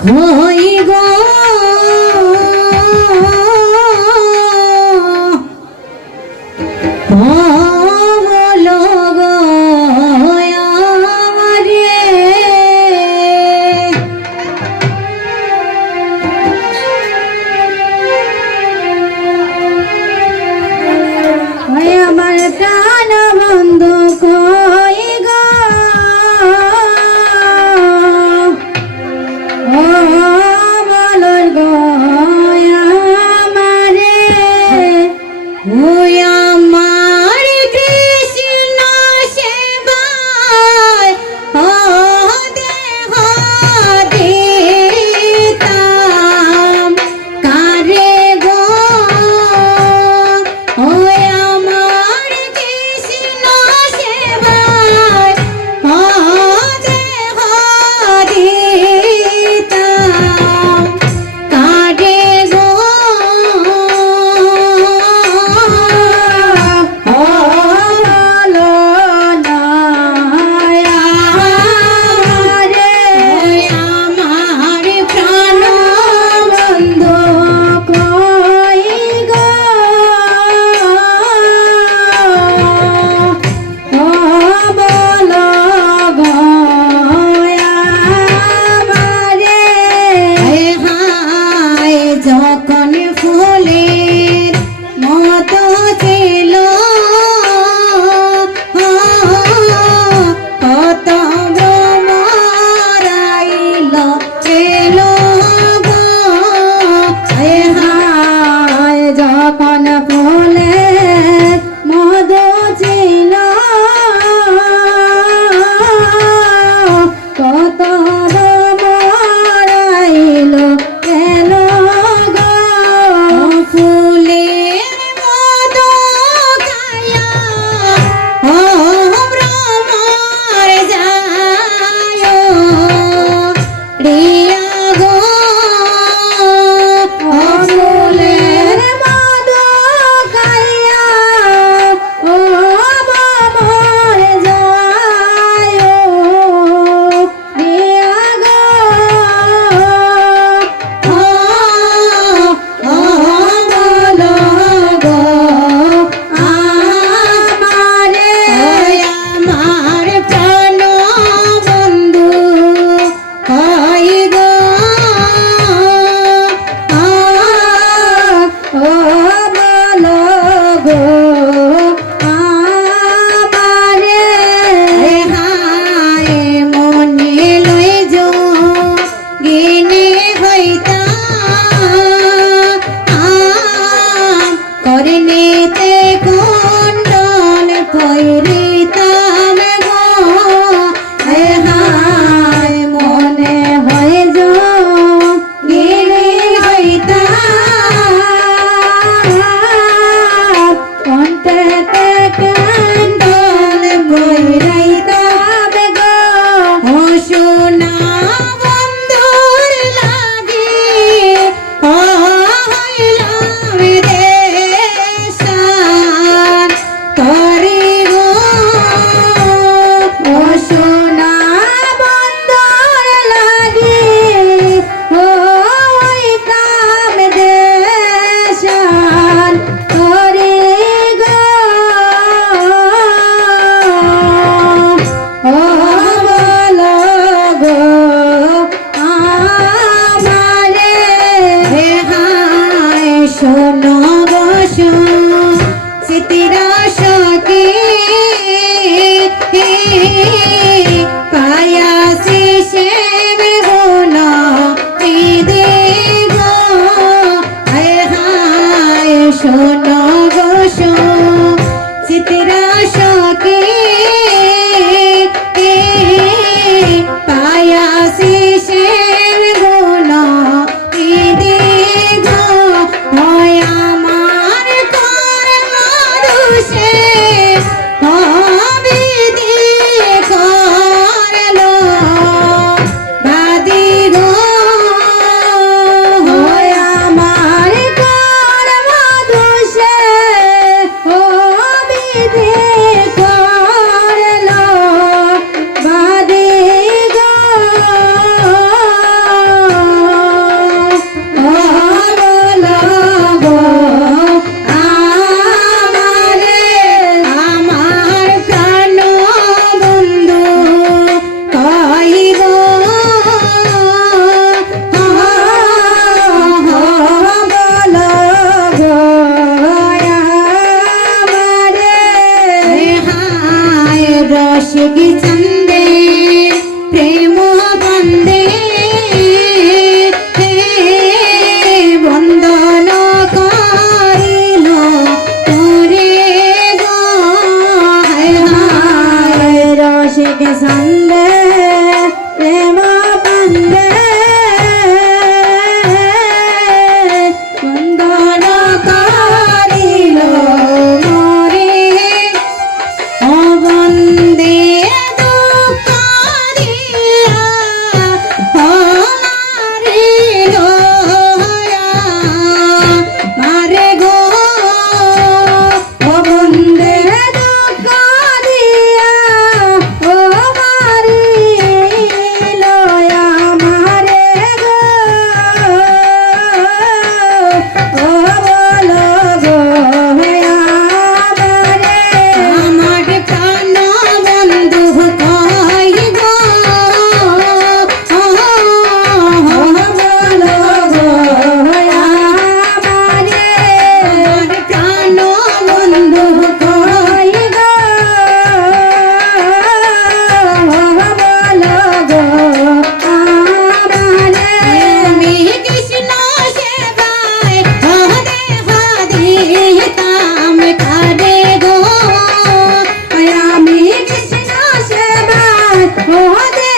হই গো কমল গো আমারে আমার প্রাণ বন্ধু কই গো কমল গো আমারে ওই আমার কৃষ্ণ সেবায় দেহ দিতাম কারে গো ওই আমার কৃষ্ণ সেবায় দেহ দিতাম কারে গো যখন ফুলের মতো ছিল কত মরাইল ছিল যখন ফুলের মতো ছিল কত মরাইল গেল ফুলের মতো গায়া ও ভ্রমর যায় রিয়া গো ফুলের মতো গায়া ও ভ্রমর যায় রিয়া গো করনেতে কুণ্ডল পৈরিতাম গো হায় মনে হয় যো গিরি হইতাম কণ্ঠেতে কুণ্ডল পৈরিতাম গো ও সোনা বন্ধুর লাগি হইলাম দেশান করি গো ও সোনা বন্ধুর লাগি হইতাম দেশান করি গো ও বলো গো আমারে হায় শোনো গো স্মৃতির সখী পায়াসি শ্যাম গুণ হৃদি গো হায় শোনো গো স্মৃতির সখী পায়াসি শ্যাম গুণ হৃদি গো বন্দে প্রেম বন্দে বন্দন করিল মোরে ও বন্দে দুঃখ দিয়া মারিল মারে গো ও বন্দে দুঃখ দিয়া ও মারিল আমারে গো ও বলো গো আমারে আমার প্রাণ বন্ধু কই গো ও বলো গো আমারে আমার প্রাণ বন্ধু কই গো বলো গো আমারে আমি কৃষ্ণ সেবায় হদে হদে কাম করে গো আমি কৃষ্ণ সেবায় হদে